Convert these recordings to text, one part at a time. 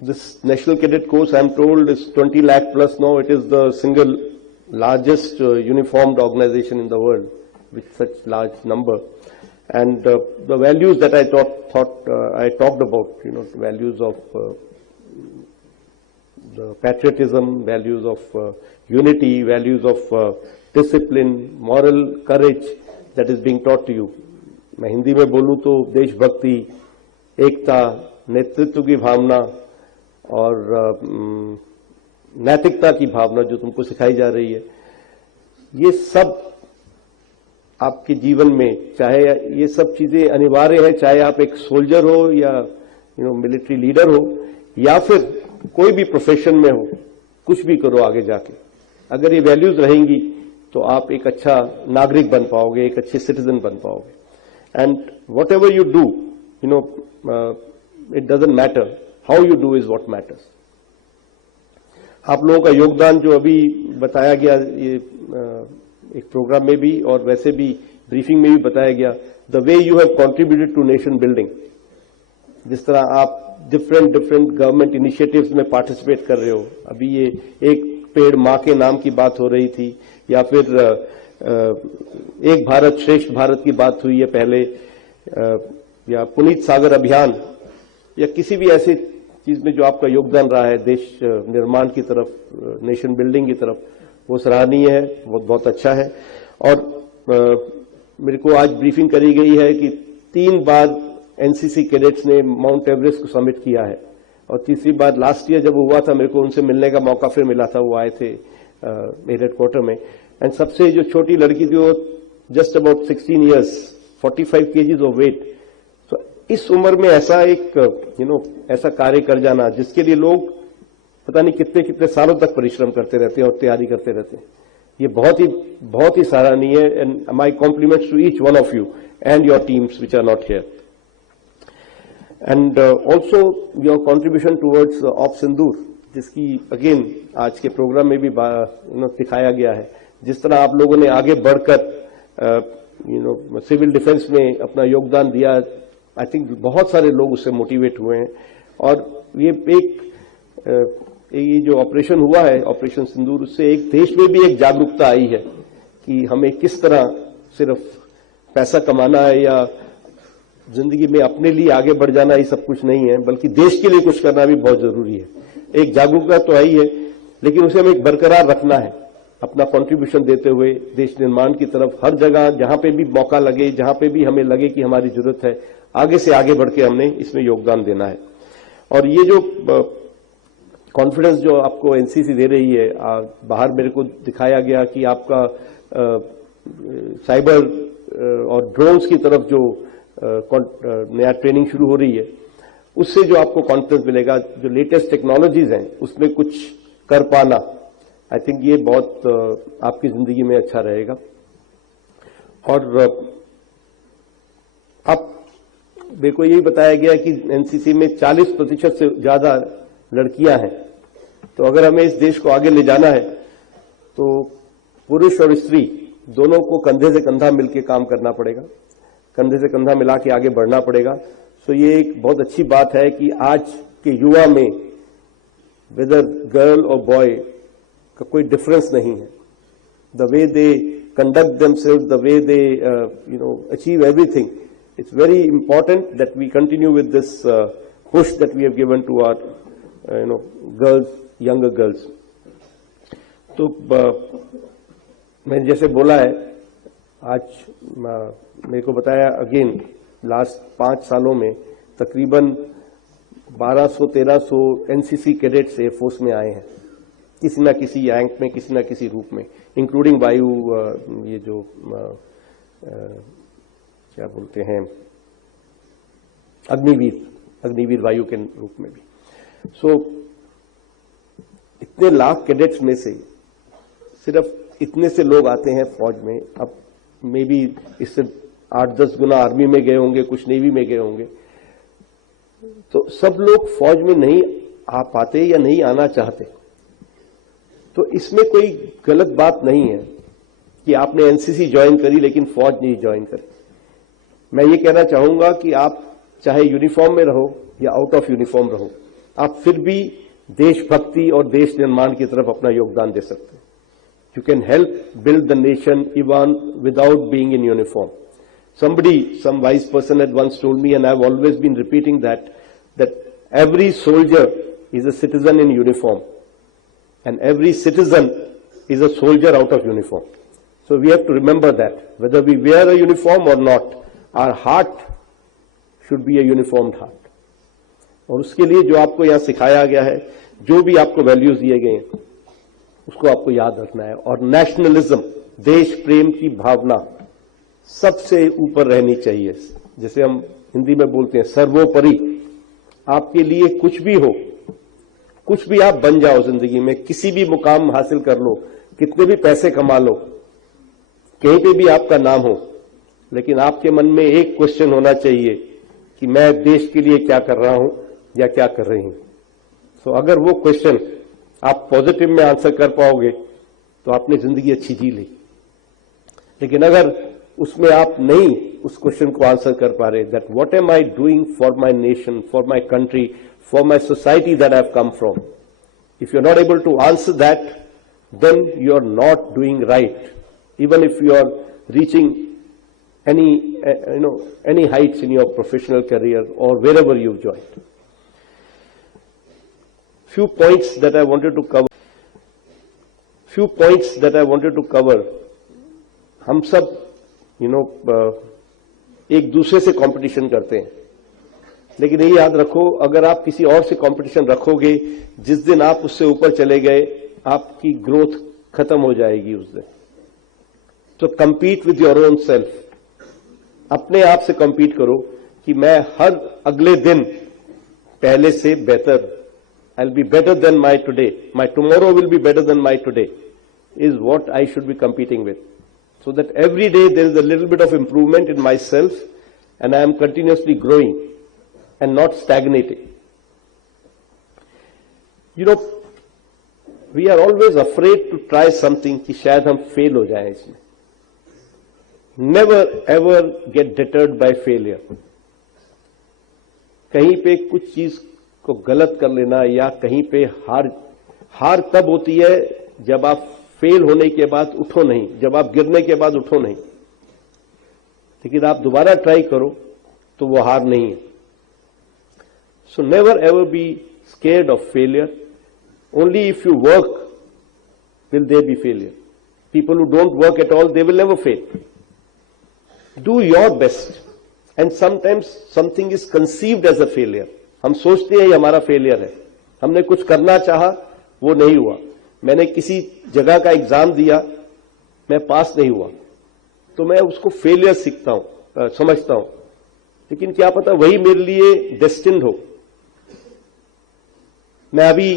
This National Cadet Course, I'm told, is 20 lakh plus now. It is the single largest uniformed organization in the world with such large number. And the values that I I talked about, values of the patriotism, values of unity, values of discipline, moral courage that is being taught to you. मैं हिंदी में बोलूं तो देशभक्ति, एकता, नेतृत्व की भावना और नैतिकता की भावना जो तुमको सिखाई जा रही है, ये सब आपके जीवन में, चाहे ये सब चीजें अनिवार्य है, चाहे आप एक सोल्जर हो या मिलिट्री लीडर हो या फिर कोई भी प्रोफेशन में हो, कुछ भी करो आगे जाके, अगर ये वैल्यूज रहेंगी तो आप एक अच्छा नागरिक बन पाओगे, एक अच्छे सिटीजन बन पाओगे. And what ever you do, it doesn't matter, how you do is what matters. आप लोगों का योगदान जो अभी बताया गया ये एक प्रोग्राम में भी और वैसे भी ब्रीफिंग में भी बताया गया, the way you have contributed to nation building, जिस तरह आप डिफरेंट गवर्नमेंट इनिशिएटिव्स में पार्टिसिपेट कर रहे हो. अभी ये एक पेड़ मां के नाम की बात हो रही थी, या फिर एक भारत श्रेष्ठ भारत की बात हुई है पहले, या पुनीत सागर अभियान, या किसी भी ऐसी चीज में जो आपका योगदान रहा है देश निर्माण की तरफ, नेशन बिल्डिंग की तरफ, वो सराहनीय है, वो बहुत अच्छा है. और मेरे को आज ब्रीफिंग करी गई है कि 3 बार एनसीसी कैडेट्स ने माउंट एवरेस्ट को समिट किया है, और तीसरी बार लास्ट ईयर जब हुआ था, मेरे को उनसे मिलने का मौका फिर मिला था, वो आए थे मेरे हेडक्वार्टर में. एंड सबसे जो छोटी लड़की थी वो just about 16 years, 45 KGs of weight. तो इस उम्र में ऐसा एक ऐसा कार्य कर जाना जिसके लिए लोग पता नहीं कितने सालों तक परिश्रम करते रहते हैं और तैयारी करते रहते हैं, ये बहुत ही सराहनीय है. And my compliments to each one of you and your teams which are not here. And also your contribution towards of Sindoor, जिसकी अगेन आज के प्रोग्राम में भी दिखाया गया है. जिस तरह आप लोगों ने आगे बढ़कर सिविल डिफेंस में अपना योगदान दिया, आई थिंक बहुत सारे लोग उससे मोटिवेट हुए हैं. और ये जो ऑपरेशन हुआ है, ऑपरेशन सिंदूर, उससे एक देश में भी एक जागरूकता आई है कि हमें किस तरह सिर्फ पैसा कमाना है या जिंदगी में अपने लिए आगे बढ़ जाना ये सब कुछ नहीं है, बल्कि देश के लिए कुछ करना भी बहुत जरूरी है. एक जागरूकता तो आई है, लेकिन उसे हमें एक बरकरार रखना है, अपना कंट्रीब्यूशन देते हुए देश निर्माण की तरफ हर जगह जहां पे भी मौका लगे, जहां पे भी हमें लगे कि हमारी जरूरत है, आगे से आगे बढ़ के हमने इसमें योगदान देना है. और ये जो कॉन्फिडेंस जो आपको एनसीसी दे रही है, बाहर मेरे को दिखाया गया कि आपका साइबर और ड्रोन्स की तरफ जो नया ट्रेनिंग शुरू हो रही है, उससे जो आपको कॉन्फिडेंस मिलेगा, जो लेटेस्ट टेक्नोलॉजीज हैं उसमें कुछ कर पाना, आई थिंक ये बहुत आपकी जिंदगी में अच्छा रहेगा. और अब मेरे को यही बताया गया कि एनसीसी में 40% से ज्यादा लड़कियां हैं. तो अगर हमें इस देश को आगे ले जाना है तो पुरुष और स्त्री दोनों को कंधे से कंधा मिलकर काम करना पड़ेगा, कंधे से कंधा मिला के आगे बढ़ना पड़ेगा. तो ये एक बहुत अच्छी बात है कि आज के युवा में वेदर गर्ल और बॉय का कोई डिफरेंस नहीं है. The way they conduct themselves, the way they achieve everything, it's very important that we continue with this push that we have given to our girls, younger girls. तो मैंने जैसे बोला है, आज मेरे को बताया अगेन, लास्ट 5 सालों में तकरीबन 1200-1300 एनसीसी कैडेट्स एयरफोर्स में आए हैं, किसी ना किसी रैंक में, किसी ना किसी रूप में, इंक्लूडिंग वायु, ये जो क्या बोलते हैं, अग्निवीर वायु के रूप में भी. सो इतने लाख कैडेट्स में से सिर्फ इतने से लोग आते हैं फौज में. अब मे बी इससे 8-10 गुना आर्मी में गए होंगे, कुछ नेवी में गए होंगे. तो सब लोग फौज में नहीं आ पाते या नहीं आना चाहते. तो इसमें कोई गलत बात नहीं है कि आपने एनसीसी ज्वाइन करी लेकिन फौज नहीं ज्वाइन करी. मैं ये कहना चाहूंगा कि आप चाहे यूनिफॉर्म में रहो या आउट ऑफ यूनिफॉर्म रहो, आप फिर भी देशभक्ति और देश निर्माण की तरफ अपना योगदान दे सकते हैं. You can help build the nation even without being in uniform. Some wise person had once told me, and I've always been repeating that every soldier is a citizen in uniform, and every citizen is a soldier out of uniform. So we have to remember that, whether we wear a uniform or not, our heart should be a uniformed heart. और उसके लिए जो आपको यहाँ सिखाया गया है, जो भी आपको वैल्यूज दिए गए हैं, उसको आपको याद रखना है. और नेशनलिज्म, देश प्रेम की भावना सबसे ऊपर रहनी चाहिए. जैसे हम हिंदी में बोलते हैं, सर्वोपरि. आपके लिए कुछ भी हो, कुछ भी आप बन जाओ जिंदगी में, किसी भी मुकाम हासिल कर लो, कितने भी पैसे कमा लो, कहीं पे भी आपका नाम हो, लेकिन आपके मन में एक क्वेश्चन होना चाहिए कि मैं देश के लिए क्या कर रहा हूं या क्या कर रही हूं. तो अगर वो क्वेश्चन आप पॉजिटिव में आंसर कर पाओगे तो आपने जिंदगी अच्छी जी ली. लेकिन अगर उसमें आप नहीं उस क्वेश्चन को आंसर कर पा रहे, that what am I doing for my nation, for my country, for my society that I have come from, if you are not able to answer that, then you are not doing right, even if you are reaching any heights in your professional career or wherever you've joined. Few points that I wanted to cover. हम सब एक दूसरे से competition करते हैं, लेकिन ये याद रखो, अगर आप किसी और से कंपटीशन रखोगे, जिस दिन आप उससे ऊपर चले गए, आपकी ग्रोथ खत्म हो जाएगी उस दिन. तो compete with your own self. अपने आप से compete करो कि मैं हर अगले दिन पहले से बेहतर, I'll be better than my today. My tomorrow will be better than my today, is what I should be competing with. So that every day there is a little bit of improvement in myself and I am continuously growing and not stagnating. We are always afraid to try something कि शायद हम fail हो जाएं इसमें. Never ever get deterred by failure. कहीं पे कुछ चीज को गलत कर लेना या कहीं पे हार तब होती है जब आप फेल होने के बाद उठो नहीं, जब आप गिरने के बाद उठो नहीं. लेकिन आप दोबारा ट्राई करो तो वो हार नहीं है. So never ever be scared of failure. Only if you work will there be failure. People who don't work at all, they will never fail. Do your best, and sometimes something is conceived as a failure. हम सोचते हैं ये हमारा failure है, हमने कुछ करना चाहा, वो नहीं हुआ. मैंने किसी जगह का एग्जाम दिया, मैं पास नहीं हुआ, तो मैं उसको फेलियर समझता हूं. लेकिन क्या पता वही मेरे लिए डेस्टिन्ड हो. मैं अभी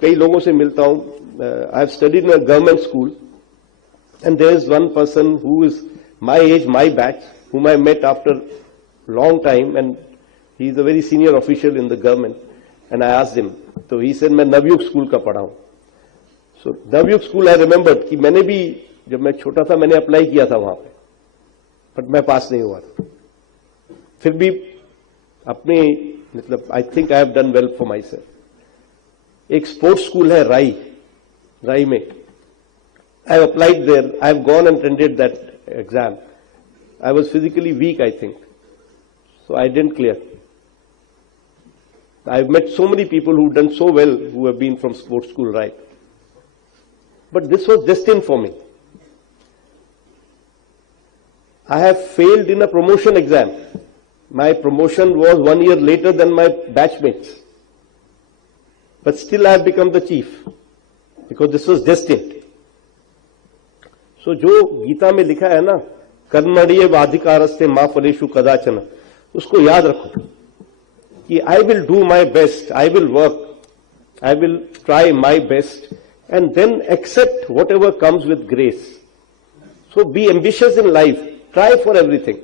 कई लोगों से मिलता हूं. I have studied in a government school, and there is one person who is my age, my batch, whom I met after long time, and he is a very senior official in the government. And I asked him, so he said, मैं Navyug school का पढ़ा हूं. So Navyug school I remembered कि मैंने भी जब मैं छोटा था मैंने अप्लाई किया था वहां पे, बट मैं पास नहीं हुआ. फिर भी अपने I think I have done well for my self. एक स्पोर्ट्स स्कूल है राई में. I have applied there. I have gone and attended that exam. I was physically weak, I think. So I didn't clear. I've met so many people who've done so well who have been from sports school, right? But this was destined for me. I have failed in a promotion exam. My promotion was 1 year later than my batchmates. But still I have become the chief because this was destined. तो जो गीता में लिखा है ना, कर्मण्ये वाधिकारस्ते मा फलेषु कदाचन, उसको याद रखो कि I will do my best, I will work, I will try my best, and then accept whatever comes with grace. So be ambitious in life, try for everything,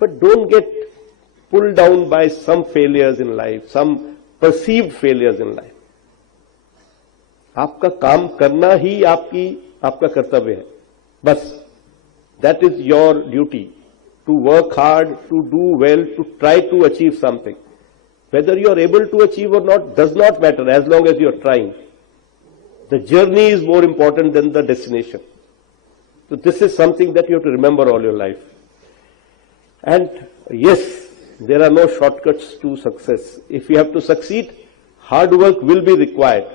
but don't get pulled down by some failures in life, some perceived failures in life. आपका काम करना ही आपका कर्तव्य है. बस that is your duty, to work hard, to do well, to try to achieve something. Whether you are able to achieve or not does not matter as long as you are trying. The journey is more important than the destination. So this is something that you have to remember all your life. And yes, there are no shortcuts to success. If you have to succeed, hard work will be required.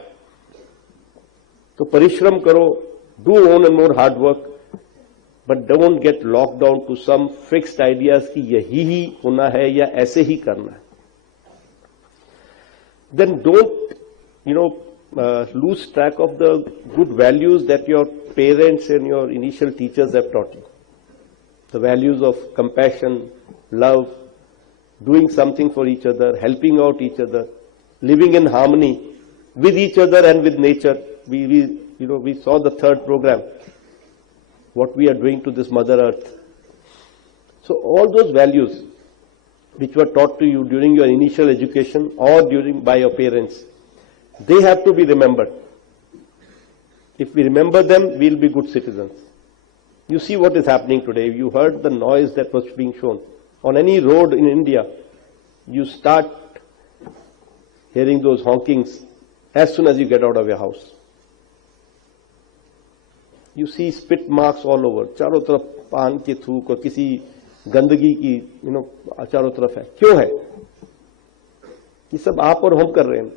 So parishram karo, do own and more hard work, but don't get locked down to some fixed ideas कि यही ही होना है या ऐसे ही करना है. Then don't, lose track of the good values that your parents and your initial teachers have taught you. The values of compassion, love, doing something for each other, helping out each other, living in harmony with each other and with nature. We saw the third program, what we are doing to this Mother Earth. So all those values which were taught to you during your initial education or by your parents, they have to be remembered. If we remember them, we'll be good citizens. You see what is happening today. You heard the noise that was being shown. On any road in India, you start hearing those honkings as soon as you get out of your house. You see spit marks all over. चारों तरफ पान के थूक और किसी गंदगी की चारों तरफ है. क्यों है? ये सब आप और हम कर रहे हैं.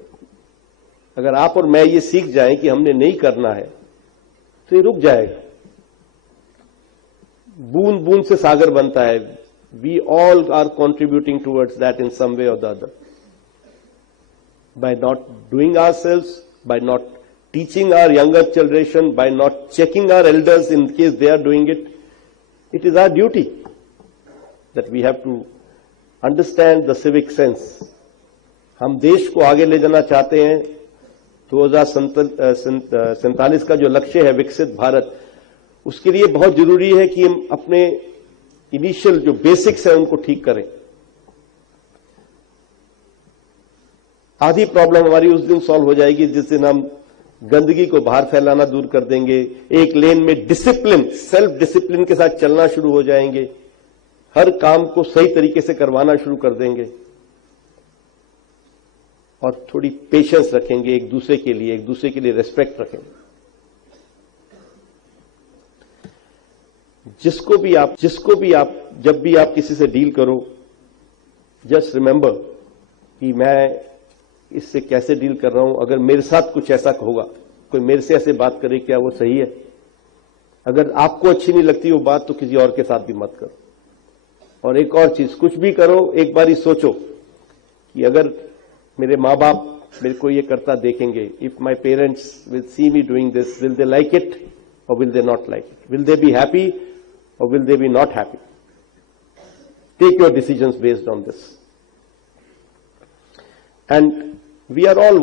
अगर आप और मैं ये सीख जाएं कि हमने नहीं करना है तो ये रुक जाएगा. बूंद बूंद से सागर बनता है. We all are contributing towards that in some way or the other. By not doing ourselves, by not teaching our younger generation, by not checking our elders in case they are doing it, it is our duty that we have to understand the civic sense. हम देश को आगे ले जाना चाहते हैं. 2047 का जो लक्ष्य है विकसित भारत, उसके लिए बहुत जरूरी है कि हम अपने इनिशियल जो बेसिक्स है उनको ठीक करें. आधी प्रॉब्लम हमारी उस दिन सॉल्व हो जाएगी जिस दिन हम गंदगी को बाहर फैलाना दूर कर देंगे. एक लेन में डिसिप्लिन, सेल्फ डिसिप्लिन के साथ चलना शुरू हो जाएंगे. हर काम को सही तरीके से करवाना शुरू कर देंगे और थोड़ी पेशेंस रखेंगे एक दूसरे के लिए रेस्पेक्ट रखेंगे. जिसको भी आप जब भी आप किसी से डील करो, जस्ट रिमेंबर कि मैं इससे कैसे डील कर रहा हूं. अगर मेरे साथ कुछ ऐसा होगा, कोई मेरे से ऐसे बात करे, क्या वो सही है? अगर आपको अच्छी नहीं लगती वो बात तो किसी और के साथ भी मत करो. और एक और चीज, कुछ भी करो एक बार ही सोचो कि अगर मेरे माँ बाप मेरे को ये करता देखेंगे, if my parents will see me doing this, will they like it और will they not like it? Will they be happy or will they be not happy? Take your decisions based on this. And we are all